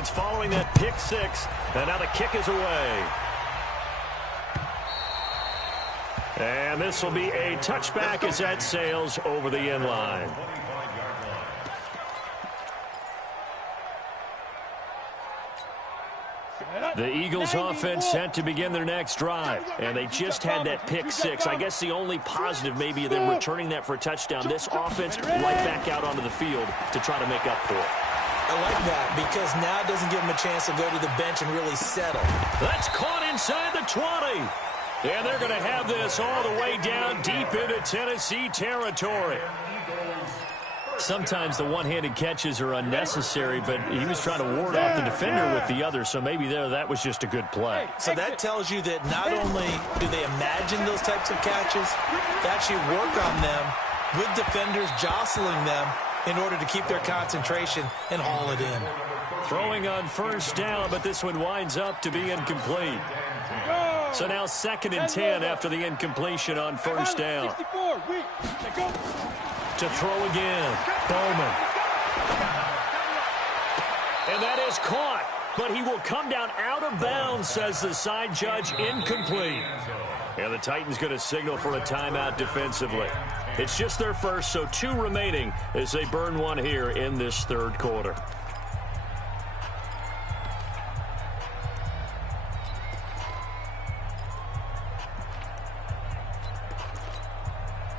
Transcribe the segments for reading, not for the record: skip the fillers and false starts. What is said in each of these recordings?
offense following that pick six. And now the kick is away. And this will be a touchback as that sails over the end line. The Eagles offense set to begin their next drive. And they just had that pick six. I guess the only positive maybe of them returning that for a touchdown. This offense right back out onto the field to try to make up for it. I like that because now it doesn't give them a chance to go to the bench and really settle. That's caught inside the 20. And they're going to have this all the way down deep into Tennessee territory. Sometimes the one-handed catches are unnecessary, but he was trying to ward off the defender with the other, so maybe that was just a good play. So that tells you that not only do they imagine those types of catches, they actually work on them with defenders jostling them in order to keep their concentration and haul it in. Throwing on first down, but this one winds up to be incomplete. So now 2nd and 10 after the incompletion on first down. To throw again, Bowman. And that is caught, but he will come down out of bounds, says the side judge, incomplete. And the Titans going to signal for a timeout defensively. It's just their first, so 2 remaining as they burn one here in this third quarter.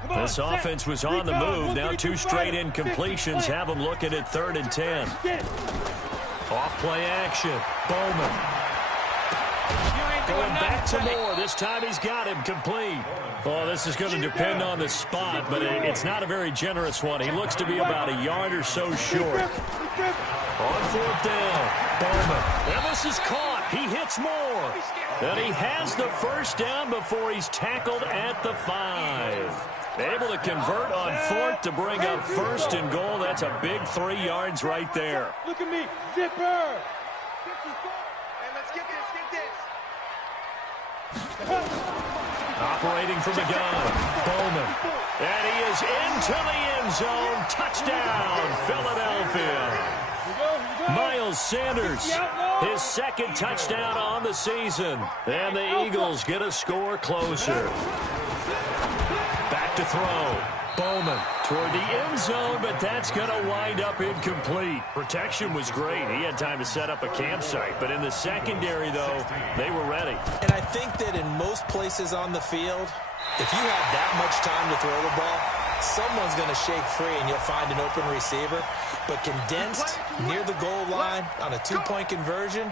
This offense was on the move. Now 2 straight incompletions have them looking at 3rd and 10. Off play action. Bowman. Going back to Moore. This time he's got him complete. Oh, this is going to depend on the spot, but it's not a very generous one. He looks to be about a yard or so short. On 4th down, Bowman. And this is caught. He hits Moore. And he has the first down before he's tackled at the 5. Able to convert on 4th to bring up 1st and goal. That's a big 3 yards right there. Look at me, zipper. Operating from the gun, Bowman. And he is into the end zone. Touchdown, Philadelphia. Miles Sanders, his 2nd touchdown on the season. And the Eagles get a score closer. Back to throw. Bowman toward the end zone, but that's going to wind up incomplete. Protection was great. He had time to set up a campsite, but in the secondary, though, they were ready. And I think that in most places on the field, if you have that much time to throw the ball, someone's going to shake free and you'll find an open receiver. But condensed near the goal line on a 2-point conversion,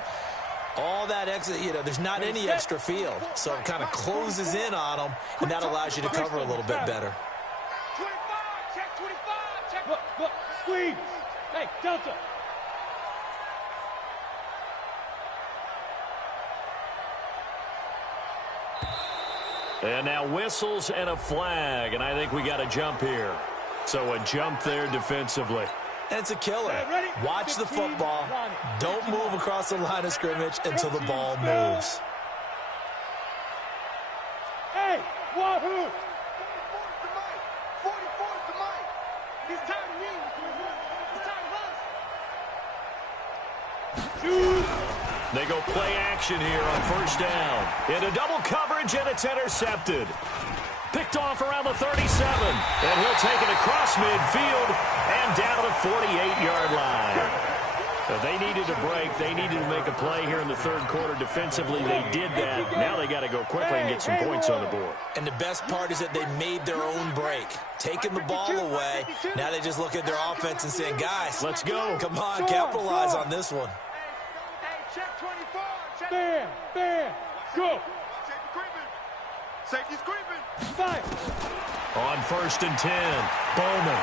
all that extra, there's not any extra field. So it kind of closes in on them, and that allows you to cover a little bit better. 25, check 25, check. Look, squeeze. Hey, Delta. And now whistles and a flag, and I think we got a jump here. So a jump there defensively. And it's a killer. Watch the football. Don't move across the line of scrimmage until the ball moves. Hey, wahoo! 44's the mic. It's time to win. It's time to run. They go play action here on first down. Into double coverage, and it's intercepted. Picked off around the 37, and he'll take it across midfield and down to the 48-yard line. They needed a break. They needed to make a play here in the third quarter defensively. They did that. Now they got to go quickly and get some points on the board. And the best part is that they made their own break, taking the ball away. Now they just look at their offense and saying, guys, let's go. Come on, capitalize on this one. Hey, check 24. Bam, go. Safety's creeping. Five. On 1st and 10, Bowman.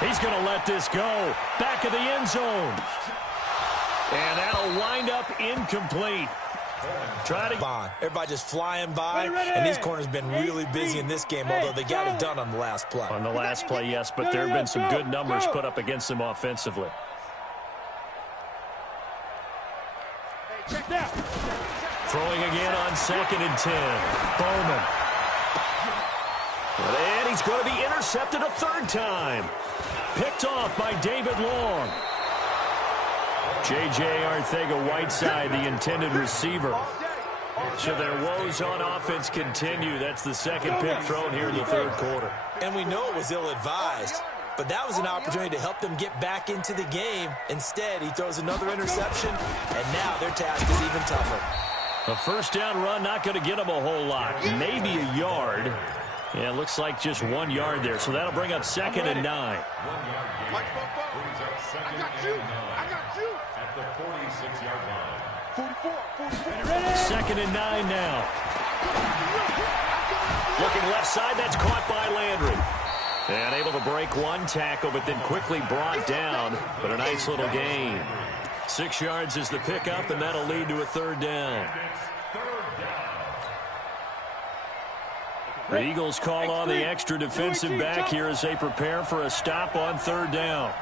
He's going to let this go. Back of the end zone. And that'll wind up incomplete. Try to... Everybody just flying by, and these corners have been really busy in this game, although they got it done on the last play. On the last play, yes, but there have been some good numbers put up against them offensively. Check that. Throwing again on 2nd and 10. Bowman. And he's going to be intercepted a 3rd time. Picked off by David Long. J.J. Arcega-Whiteside, the intended receiver. So their woes on offense continue. That's the second pick thrown here in the third quarter. And we know it was ill-advised, but that was an opportunity to help them get back into the game. Instead, he throws another interception, and now their task is even tougher. A first down run, not going to get them a whole lot. Maybe a yard. Yeah, it looks like just 1 yard there. So that'll bring up 2nd and 9. I got you. At the 46-yard line. 44. 2nd and 9 now. Looking left side, that's caught by Landry. And able to break one tackle, but then quickly brought down. But a nice little gain. 6 yards is the pickup, and that'll lead to a third down. The Eagles call on the extra defensive back here as they prepare for a stop on third down.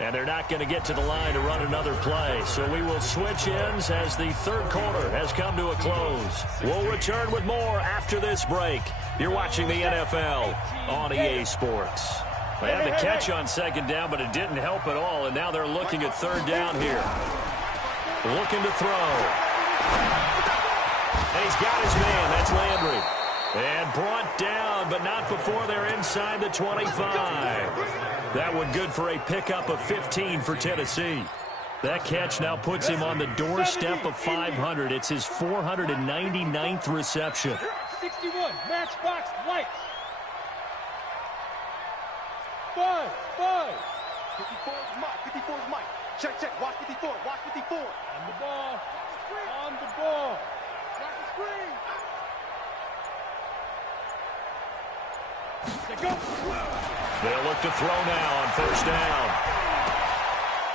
And they're not going to get to the line to run another play. So we will switch ends as the third quarter has come to a close. We'll return with more after this break. You're watching the NFL on EA Sports. They had the catch on second down, but it didn't help at all. And now they're looking at third down here. Looking to throw. And he's got his man. That's Landry. And brought down, but not before they're inside the 25. That one good for a pickup of 15 for Tennessee. That catch now puts him on the doorstep of 500. It's his 499th reception. 61, matchbox lights. 5. 54 is Mike. Check. Watch 54. On the ball. Watch the screen. They'll look to throw now on first down.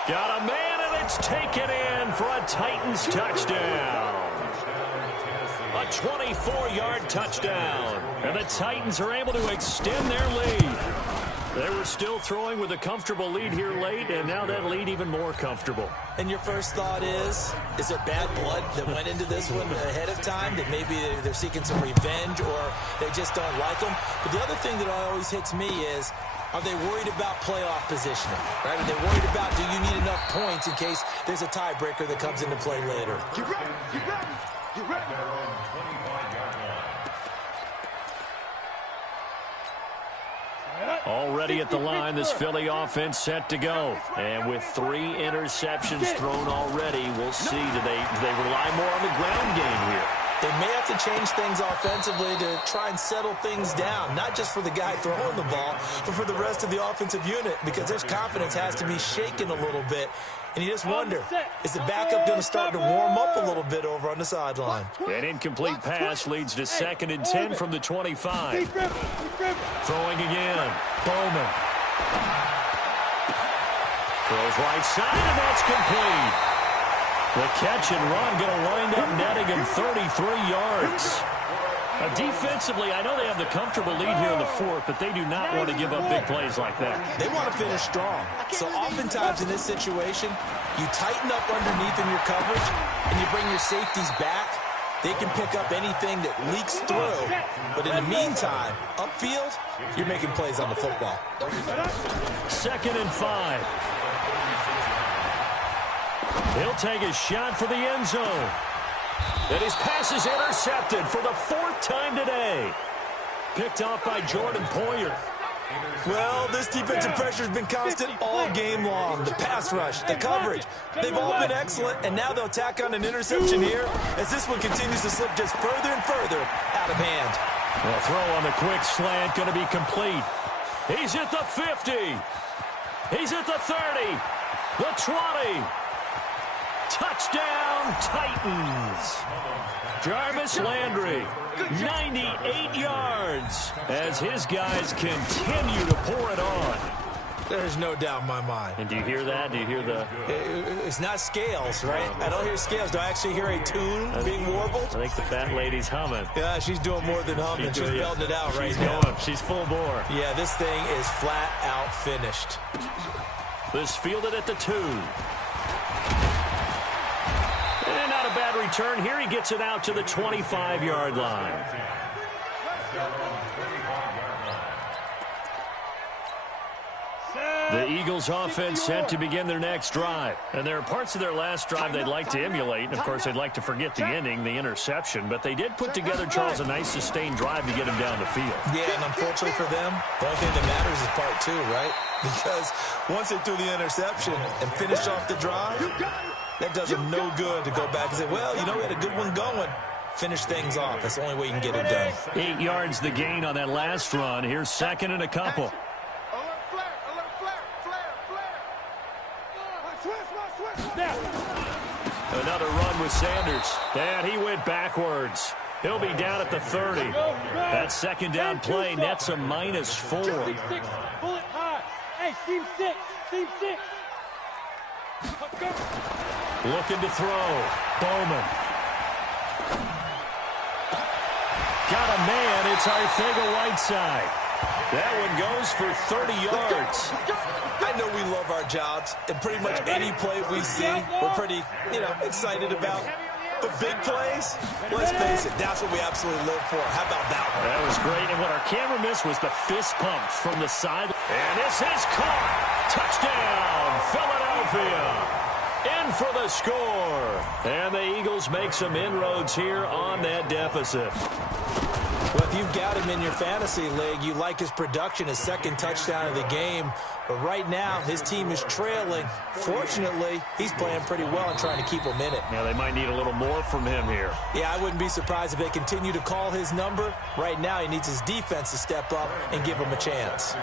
Got a man, and it's taken in for a Titans touchdown. A 24-yard touchdown. And the Titans are able to extend their lead. They were still throwing with a comfortable lead here late, and now that lead even more comfortable. And your first thought is there bad blood that went into this one ahead of time, that maybe they're seeking some revenge or they just don't like them? But the other thing that always hits me is, are they worried about playoff positioning? Right? Are they worried about, do you need enough points in case there's a tiebreaker that comes into play later? You ready? Already at the line, this Philly offense set to go. And with 3 interceptions thrown already, we'll see. Do they rely more on the ground game here? They may have to change things offensively to try and settle things down, not just for the guy throwing the ball, but for the rest of the offensive unit, because their confidence has to be shaken a little bit. And you just wonder, is the backup going to start to warm up a little bit over on the sideline? An incomplete pass leads to 2nd and 10 from the 25. Throwing again. Bowman. Throws right side, and that's complete. The catch and run going to wind up netting him 33 yards. Defensively, I know they have the comfortable lead here in the fourth, but they do not want to give up big plays like that. They want to finish strong. So oftentimes in this situation, you tighten up underneath in your coverage, and you bring your safeties back. They can pick up anything that leaks through. But in the meantime, upfield, you're making plays on the football. 2nd and 5. He'll take a shot for the end zone. And his pass is intercepted for the 4th time today. Picked off by Jordan Poyer. Well, this defensive pressure has been constant all game long. The pass rush, the coverage, they've all been excellent, and now they'll tack on an interception here as this one continues to slip just further and further out of hand. Well, throw on the quick slant going to be complete. He's at the 50. He's at the 30. The 20. Touchdown, Titans. Jarvis Landry, 98 yards, as his guys continue to pour it on. There's no doubt in my mind. And do you hear that? Do you hear the... It's not scales, right? I don't hear scales. Do I actually hear a tune being warbled? I think the fat lady's humming. Yeah, she's doing more than humming. She's belting it out right now. Going. She's full bore. Yeah, this thing is flat out finished. This fielded at the 2. return here. He gets it out to the 25-yard line. The Eagles offense set to begin their next drive. And there are parts of their last drive they'd like to emulate. And, of course, they'd like to forget the ending, the interception. But they did put together, Charles, a nice sustained drive to get him down the field. Yeah, and unfortunately for them, the only thing that matters is part two, right? Because once they threw the interception and finished off the drive, that does them no good to go back and say, well, you know, we had a good one going. Finish things off. That's the only way you can get it done. 8 yards the gain on that last run. Here's second and a couple. Another run with Sanders. And he went backwards. He'll be down at the 30. That second down play nets a -4. Bullet high. Hey, seam 6. Seam 6. Looking to throw. Bowman. Got a man. It's Arcega-Whiteside. That one goes for 30 yards. I know we love our jobs, and pretty much any play we see, we're pretty, excited about. But big plays, let's face it, that's what we absolutely live for. How about that one? That was great, and what our camera missed was the fist pump from the side. And this is caught. Touchdown, Philadelphia. In for the score. And the Eagles make some inroads here on that deficit. Well, if you've got him in your fantasy league, you like his production, his second touchdown of the game. But right now, his team is trailing. Fortunately, he's playing pretty well and trying to keep them in it. Yeah, they might need a little more from him here. Yeah, I wouldn't be surprised if they continue to call his number. Right now, he needs his defense to step up and give him a chance.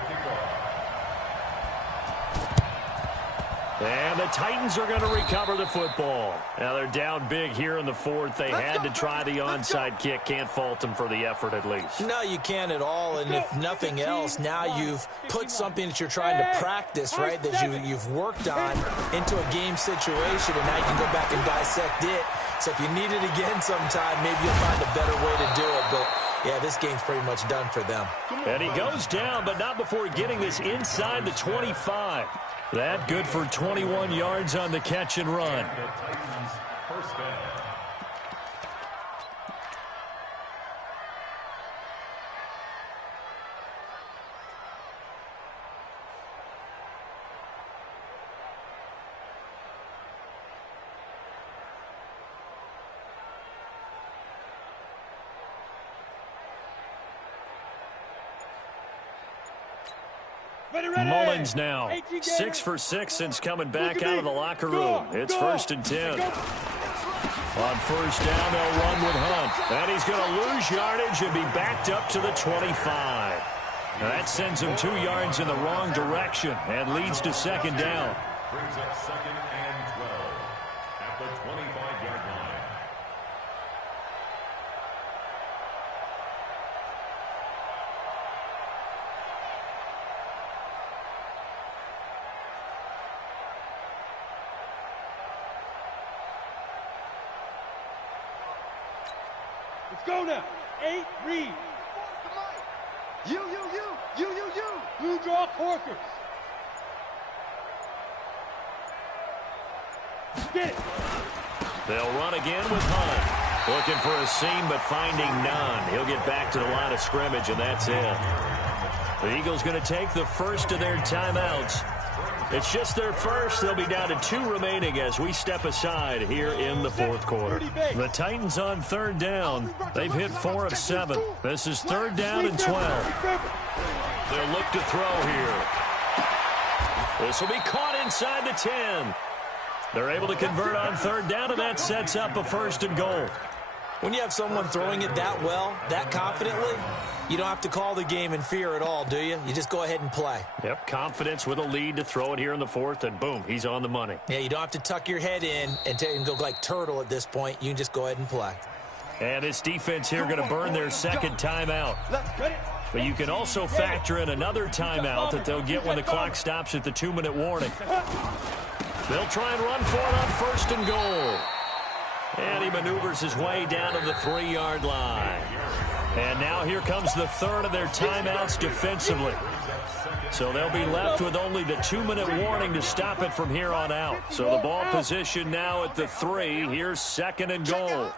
And the Titans are going to recover the football. Now they're down big here in the fourth. They had to try the onside kick. Can't fault them for the effort at least. No, you can't at all. And if nothing else, now you've put something that you're trying to practice, right, that you've worked on into a game situation, and now you can go back and dissect it. So if you need it again sometime, maybe you'll find a better way to do it. But, yeah, this game's pretty much done for them. And he goes down, but not before getting this inside the 25. That good for 21 yards on the catch and run. Mullins now 6 for 6 since coming back out of the locker room. It's 1st and 10. On first down, they'll run with Hunt. And he's going to lose yardage and be backed up to the 25. Now that sends him 2 yards in the wrong direction and leads to second down. Brings up 2nd and 12 at the 25-yard line. Let's go now. 8, read. You. Blue draw Corkers. Get it. They'll run again with Hunt. Looking for a seam, but finding none. He'll get back to the line of scrimmage, and that's it. The Eagles going to take the first of their timeouts. It's just their first. They'll be down to 2 remaining as we step aside here in the fourth quarter. The Titans on third down. They've hit 4 of 7. This is 3rd down and 12. They'll look to throw here. This will be caught inside the 10. They're able to convert on 3rd down, and that sets up a 1st and goal. When you have someone throwing it that well, that confidently, you don't have to call the game in fear at all, do you? You just go ahead and play. Yep, confidence with a lead to throw it here in the 4th, and boom, he's on the money. Yeah, you don't have to tuck your head in and go like turtle at this point. You can just go ahead and play. And this defense here going to burn their second timeout. But you can also factor in another timeout that they'll get when the clock stops at the 2-minute warning. They'll try and run for it on 1st and goal. And he maneuvers his way down to the 3-yard line. And now here comes the third of their timeouts defensively. So they'll be left with only the 2-minute warning to stop it from here on out. So the ball position now at the 3. Here's 2nd and goal.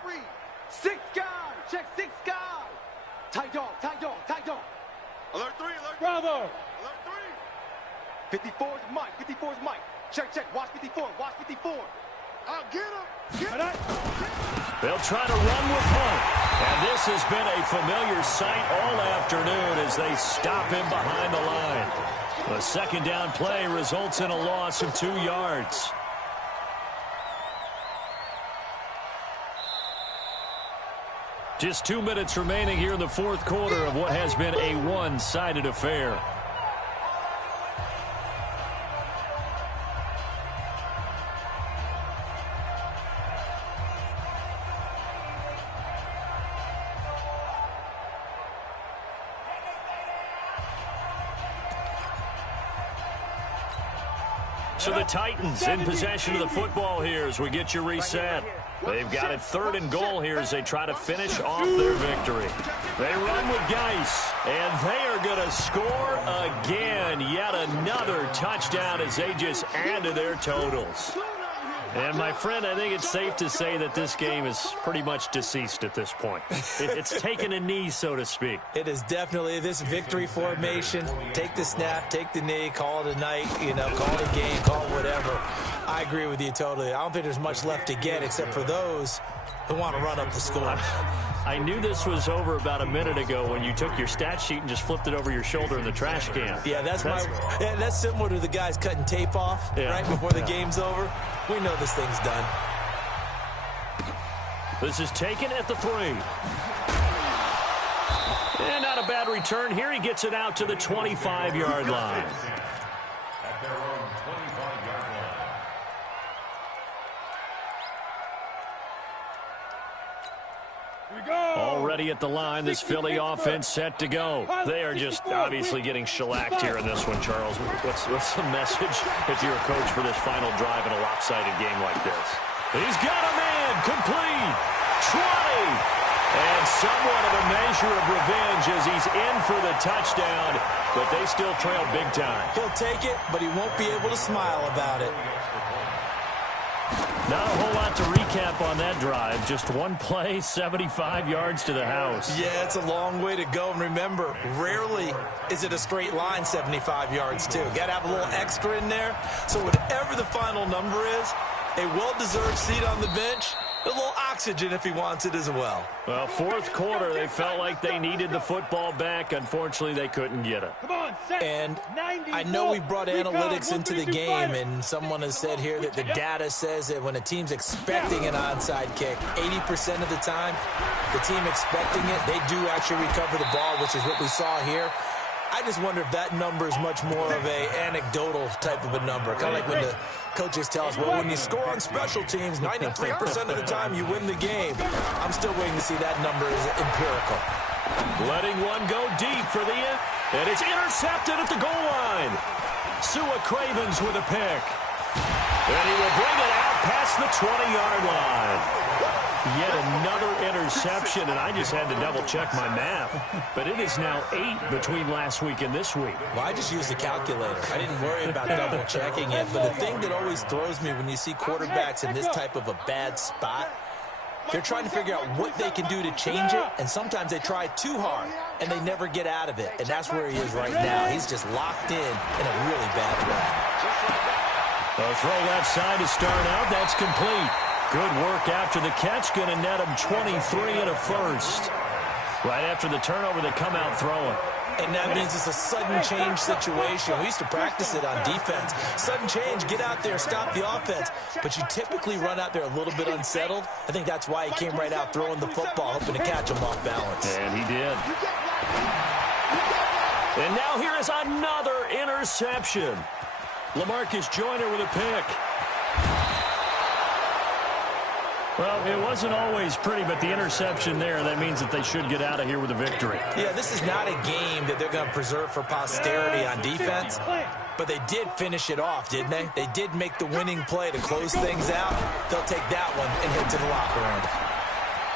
6 guys. Check 6 guys. Tight dog, tight dog, tight dog. Alert 3, alert. Bravo. Alert 3. 54 is Mike, 54 is Mike. Check, check. Watch 54, watch 54. I'll get him. Get him. They'll try to run with punt. And this has been a familiar sight all afternoon as they stop him behind the line. The 2nd down play results in a loss of 2 yards. Just 2 minutes remaining here in the 4th quarter of what has been a one-sided affair. So the Titans in possession of the football here as we get you reset. They've got it 3rd and goal here as they try to finish off their victory. They run with Geis, and they are going to score again. Yet another touchdown as they just add to their totals. And, my friend, I think it's safe to say that this game is pretty much deceased at this point. It's taken a knee, so to speak. It is definitely this victory formation. Take the snap, take the knee, call it a night, call it a game, call it whatever. I agree with you totally. I don't think there's much left to get except for those who want to run up the score. I knew this was over about a minute ago when you took your stat sheet and just flipped it over your shoulder in the trash can. Yeah, that's similar to the guys cutting tape off right before the game's over. We know this thing's done. This is taken at the 3. And not a bad return here. He gets it out to the 25-yard line. At their own 25-yard line. Already at the line, this Philly offense set to go. They are just obviously getting shellacked here in this one, Charles. What's the message if you're a coach for this final drive in a lopsided game like this? He's got a man, complete, 20. And somewhat of a measure of revenge as he's in for the touchdown, but they still trail big time. He'll take it, but he won't be able to smile about it. Not a whole lot to recap on that drive. Just one play, 75 yards to the house. Yeah, it's a long way to go. And remember, rarely is it a straight line 75 yards, too. Got to have a little extra in there. So whatever the final number is, a well-deserved seat on the bench, a little oxygen if he wants it as well. Well, 4th quarter, they felt like they needed the football back. Unfortunately, they couldn't get it. And I know we brought analytics into the game, and someone has said here that the data says that when a team's expecting an onside kick, 80% of the time, the team expecting it, they do actually recover the ball, which is what we saw here. I just wonder if that number is much more of a anecdotal type of a number. Kind of like when the coaches tell us, well, when you score on special teams, 93% of the time you win the game. I'm still waiting to see that number is empirical. Letting one go deep for the end, and it's intercepted at the goal line. Sua Cravens with a pick. And he will bring it out past the 20-yard line. Yet another interception, and I just had to double-check my math. But it is now 8 between last week and this week. Well, I just used the calculator. I didn't worry about double-checking it. But the thing that always throws me when you see quarterbacks in this type of a bad spot, they're trying to figure out what they can do to change it, and sometimes they try too hard, and they never get out of it. And that's where he is right now. He's just locked in a really bad way. A throw left side to start out. That's complete. Good work after the catch. Going to net him 23 and a first. Right after the turnover, they come out throwing. And that means it's a sudden change situation. We used to practice it on defense. Sudden change, get out there, stop the offense. But you typically run out there a little bit unsettled. I think that's why he came right out throwing the football, hoping to catch him off balance. And he did. And now here is another interception. LaMarcus Joyner with a pick. Well, it wasn't always pretty, but the interception there, that means that they should get out of here with a victory. Yeah, this is not a game that they're going to preserve for posterity on defense, but they did finish it off, didn't they? They did make the winning play to close things out. They'll take that one and head to the locker room.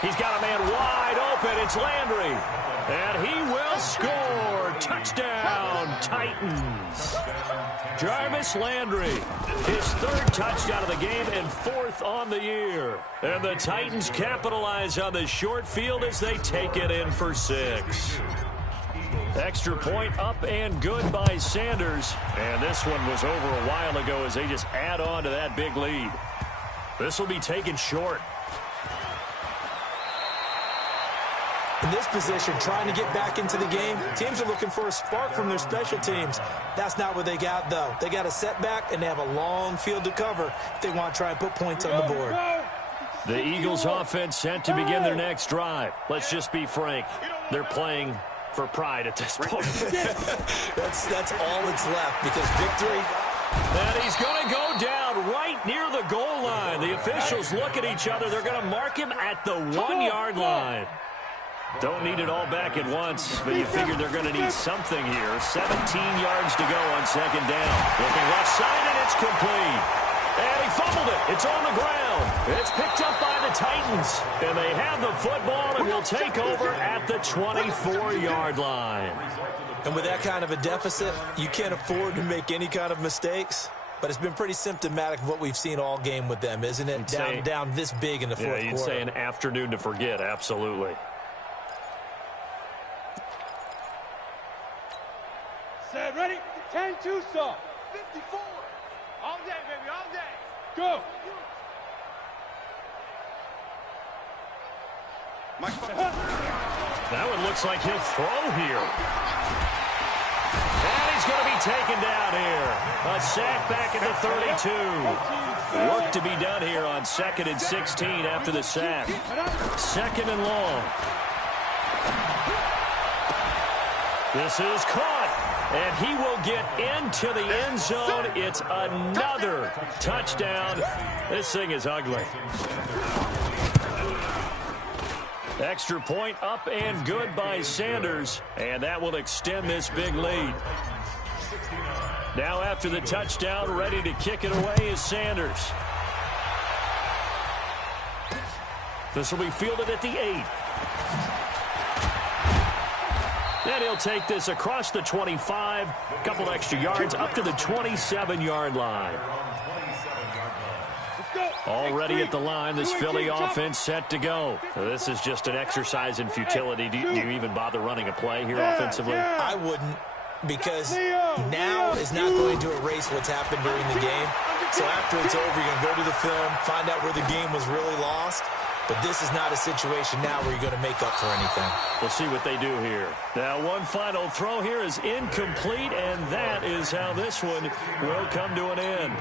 He's got a man wide open. It's Landry. And he will score. Touchdown, Titans. Jarvis Landry, his third touchdown of the game and fourth on the year. And the Titans capitalize on the short field as they take it in for 6. Extra point up and good by Sanders. And this one was over a while ago as they just add on to that big lead. This will be taken short. In this position, trying to get back into the game, teams are looking for a spark from their special teams. That's not what they got, though. They got a setback, and they have a long field to cover if they want to try and put points on the board. The Eagles offense set to begin their next drive. Let's just be frank. They're playing for pride at this point. That's all that's left because victory. And he's going to go down right near the goal line. The officials look at each other. They're going to mark him at the 1-yard line. Don't need it all back at once, but you figure they're going to need something here. 17 yards to go on second down. Looking left side, and it's complete. And he fumbled it. It's on the ground. It's picked up by the Titans. And they have the football and will take over at the 24-yard line. And with that kind of a deficit, you can't afford to make any kind of mistakes. But it's been pretty symptomatic of what we've seen all game with them, isn't it? Down this big in the fourth quarter. Yeah, you'd say an afternoon to forget, absolutely. Set, ready? 10-2 stop. 54. All day, baby, all day. Go. That one looks like he'll throw here. And he's going to be taken down here. A sack back at the 32. Work to be done here on 2nd and 16 after the sack. 2nd and long. This is caught. And he will get into the end zone. It's another touchdown. This thing is ugly. Extra point up and good by Sanders. And that will extend this big lead. Now after the touchdown, ready to kick it away is Sanders. This will be fielded at the 8. And he'll take this across the 25, a couple extra yards, up to the 27-yard line. Already at the line, this Philly offense set to go. This is just an exercise in futility. Do you even bother running a play here offensively? I wouldn't, because now is not going to erase what's happened during the game. So after it's over, you're going to go to the film, find out where the game was really lost. But this is not a situation now where you're going to make up for anything. We'll see what they do here. Now, one final throw here is incomplete, and that is how this one will come to an end.